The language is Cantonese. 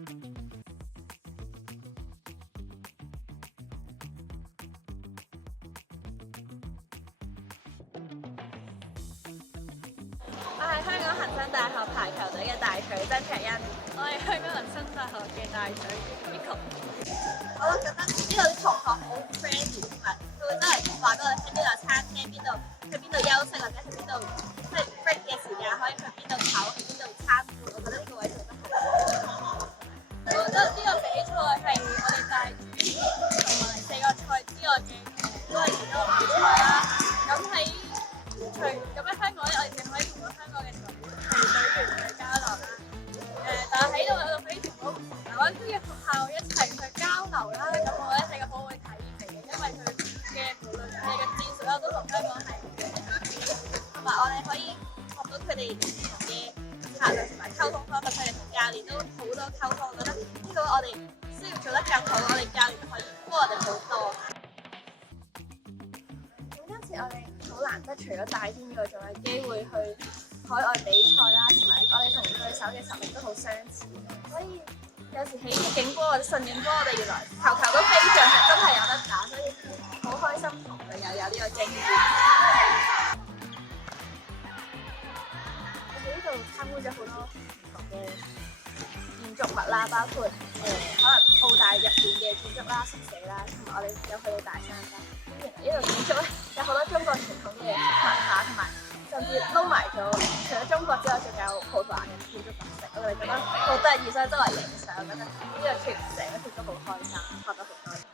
我係香港恒生大學排球隊嘅大腿曾卓欣。我係香港恒生大學嘅大腿 Miko。我覺得呢度啲同學好 friendly，同埋佢會真係話俾我哋聽邊度餐廳，邊度去邊度休息，或者去邊度即係 break 嘅時間可以去邊度唞，去邊度參觀。我覺得呢個位做得好。我覺得呢個比賽係我哋大專同埋4個賽之外嘅都係其中一個比賽啦。咁喺香港咧，我哋淨可以同到香港嘅隊員去交流啦。但係喺度我哋可以同到台灣區嘅學校一齊去交流啦。咁我覺得係個好好嘅體驗嚟嘅，因為佢嘅無論佢哋嘅戰術啦，都同香港係唔同嘅。同埋我哋可以學到佢哋唔同嘅策略同埋溝通方法，佢哋同教練都好多溝通。我覺得呢個我哋需要做得更好，我哋教練都可以幫我哋好多。咁今次我哋好難得，除咗大專以外，仲有機會去海外比賽啦，同埋我哋同對手嘅實力都好相似，所以有時起逆境波或者順境波，我哋原來球球都飛上，係真係有得打，所以好開心同隊友有呢個經驗。我喺呢度參觀咗好多唔同嘅建築物啦，包括可能澳大入邊嘅建築啦、宿舍啦，同埋我哋有去到大三巴。咁原來呢度建築咧有好多中國傳統嘅文化，同埋甚至撈埋咗除咗中國之外，仲有葡萄牙嘅建築特色，我哋覺得好得意，所以周圍影相，覺得呢個trip成個trip都好開心，學到好多嘢。